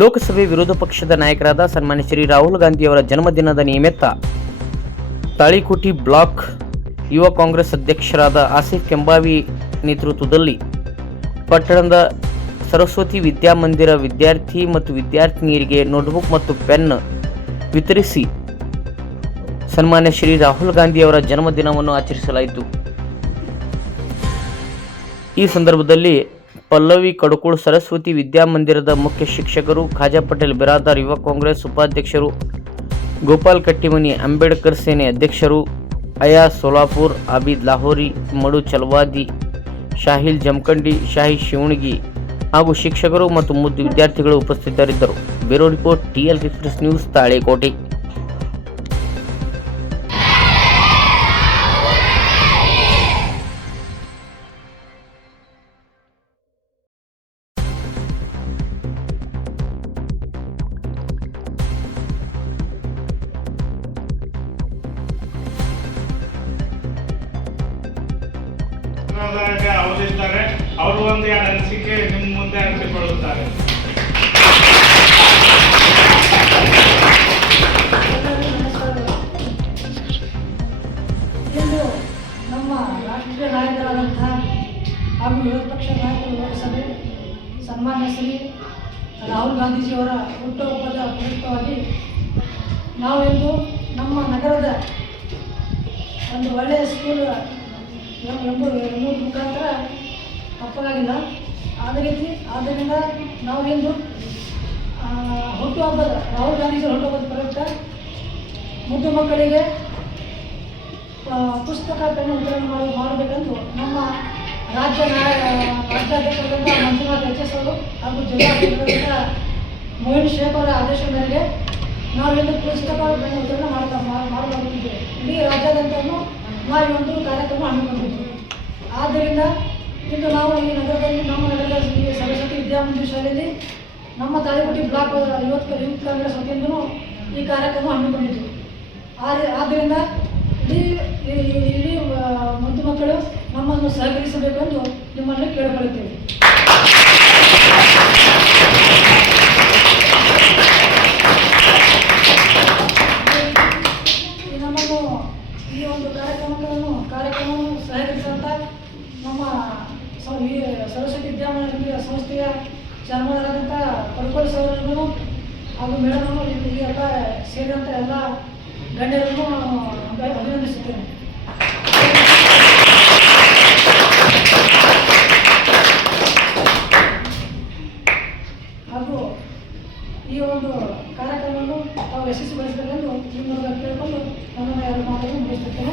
ಲೋಕಸಭೆ ವಿರೋಧ ಪಕ್ಷದ ನಾಯಕರಾದ ಸನ್ಮಾನ್ಯ ಶ್ರೀ ರಾಹುಲ್ ಗಾಂಧಿಯವರ ಜನ್ಮದಿನದ ನಿಮಿತ್ತ ತಾಳಿಕೋಟಿ ಬ್ಲಾಕ್ ಯುವ ಕಾಂಗ್ರೆಸ್ ಅಧ್ಯಕ್ಷರಾದ ಆಸಿಫ್ ಕೆಂಬಾವಿ ನೇತೃತ್ವದಲ್ಲಿ ಪಟ್ಟಣದ ಸರಸ್ವತಿ ವಿದ್ಯಾಮಂದಿರ ವಿದ್ಯಾರ್ಥಿ ಮತ್ತು ವಿದ್ಯಾರ್ಥಿನಿಯರಿಗೆ ನೋಟ್ಬುಕ್ ಮತ್ತು ಪೆನ್ ವಿತರಿಸಿ ಸನ್ಮಾನ್ಯ ಶ್ರೀ ರಾಹುಲ್ ಗಾಂಧಿಯವರ ಜನ್ಮದಿನವನ್ನು ಆಚರಿಸಲಾಯಿತು. ಈ ಸಂದರ್ಭದಲ್ಲಿ ಪಲ್ಲವಿ ಕಡಕೋಳ ಸರಸ್ವತಿ ವಿದ್ಯಾಮಂದಿರದ ಮುಖ್ಯ ಶಿಕ್ಷಕರು, ಖಾಜಾ ಪಟೇಲ್ ಬಿರಾದಾರ್ ಯುವ ಕಾಂಗ್ರೆಸ್ ಉಪಾಧ್ಯಕ್ಷರು, ಗೋಪಾಲ್ ಕಟ್ಟಿಮನಿ ಅಂಬೇಡ್ಕರ್ ಸೇನೆ ಅಧ್ಯಕ್ಷರು, ಅಯಾಸ್ ಸೋಲಾಪುರ್, ಆಬಿದ್ ಲಾಹೋರಿ, ಮಡು ಚಲವಾದಿ, ಶಾಹಿಲ್ ಜಮಖಂಡಿ, ಶಾಹಿ ಶಿವಣಗಿ ಹಾಗೂ ಶಿಕ್ಷಕರು ಮತ್ತು ಮುದ್ದು ವಿದ್ಯಾರ್ಥಿಗಳು ಉಪಸ್ಥಿತರಿದ್ದರು. Bureau report, TL express news, Talikote. ಅವರಿದ್ದಾರೆ, ಅವರು ಒಂದು ಅನಿಸಿಕೆ ನಿಮ್ಮ ಮುಂದೆ ಹಂಚಿಕೊಳ್ಳುತ್ತಾರೆ. ಇಂದು ನಮ್ಮ ರಾಷ್ಟ್ರೀಯ ನಾಯಕರಾದಂತಹ ಹಾಗೂ ವಿರೋಧ ಪಕ್ಷ ನಾಯಕರು ಲೋಕಸಭೆ ಸನ್ಮಾನ್ಯ ಶ್ರೀ ರಾಹುಲ್ ಗಾಂಧೀಜಿಯವರ ಹುಟ್ಟುಹಬ್ಬದ ಪ್ರಯುಕ್ತವಾಗಿ ನಾವಿಂದು ನಮ್ಮ ನಗರದ ಒಂದು ಒಳ್ಳೆಯ ಸ್ಕೂಲ್ ಎಂಬುದು ಮುಖಾಂತರ ತಪ್ಪಾಗಿಲ್ಲ. ಆದ್ದರಿಂದ ನಾವಿಂದು ಹುಟ್ಟುಹಬ್ಬದ ರಾಹುಲ್ ಗಾಂಧೀಜಿ ಹುಟ್ಟುಹಬ್ಬದ ಪ್ರಯುಕ್ತ ಮುದ್ದು ಮಕ್ಕಳಿಗೆ ಪುಸ್ತಕ ಪೆನ್ನು ವಿತರಣೆ ಮಾಡಬೇಕೆಂದು ನಮ್ಮ ರಾಜ್ಯಾಧ್ಯಕ್ಷರಾದಂಥ ಮಂಜುನಾಥ್ ಎಚ್.ಎಸ್. ಅವರು ಹಾಗೂ ಜಿಲ್ಲಾಧ್ಯಕ್ಷರಾದಂಥ ಮೊಯಿನ್ ಶೇಖ್ ಅವರ ಆದೇಶ ಮೇರೆಗೆ ನಾವಿಂದು ಪುಸ್ತಕ ಪೆನ್ನು ವಿತರಣೆ ಮಾಡಲಾಗುತ್ತಿದ್ದೇವೆ. ಇಡೀ ರಾಜ್ಯಾದ್ಯಂತನೂ ನಾವು ಈ ಒಂದು ಕಾರ್ಯಕ್ರಮ ಹಮ್ಮಿಕೊಂಡಿದ್ದೇವೆ. ಆದ್ದರಿಂದ ಇಂದು ನಾವು ಈ ನಗರದಲ್ಲಿ ನಮ್ಮ ನಗರದ ಸರಸ್ವತಿ ವಿದ್ಯಾಮಂದಿರ ಶಾಲೆಯಲ್ಲಿ ನಮ್ಮ ತಾಳಿಕೋಟಿ ಬ್ಲಾಕ್ ಯೂತ್ ಕಾಂಗ್ರೆಸ್ ವತಿಯಿಂದಲೂ ಈ ಕಾರ್ಯಕ್ರಮ ಹಮ್ಮಿಕೊಂಡಿದ್ದೇವೆ. ಆದ್ದರಿಂದ ಇಲ್ಲಿ ಮುದ್ದು ಮಕ್ಕಳು ನಮ್ಮನ್ನು ಸಹಕರಿಸಬೇಕೆಂದು ನಿಮ್ಮನ್ನು ಕೇಳಿಕೊಳ್ಳುತ್ತೇವೆ. ನಮ್ಮನ್ನು ಈ ಒಂದು ಕಾರ್ಯಕ್ರಮವನ್ನು ಸಹಕರಿಸಿದಂಥ ನಮ್ಮ ಸರಸ್ವತಿ ವಿದ್ಯಾಮಂದಿರ ಸಂಸ್ಥೆಯ ಚೇರ್ಮನ್ ಕಡಕೋಳ ಸರ್ ಹಾಗೂ ಮೇಡಮ್ ಈ ಎಲ್ಲ ಸೇರಿದಂಥ ಎಲ್ಲ ಗಣ್ಯರನ್ನು ಅಭಿನಂದಿಸುತ್ತೇನೆ. ಹಾಗೂ ಈ ಒಂದು ಕಾರ್ಯಕ್ರಮವನ್ನು ನಾವು ಯಶಸ್ವಿಗೊಳಿಸಬೇಕೆಂದು ನಿಮ್ಮ ಕೇಳಿಕೊಂಡು ನನ್ನನ್ನು ಎರಡು ಮಾತನ್ನು ಮುಗಿಸುತ್ತೇನೆ.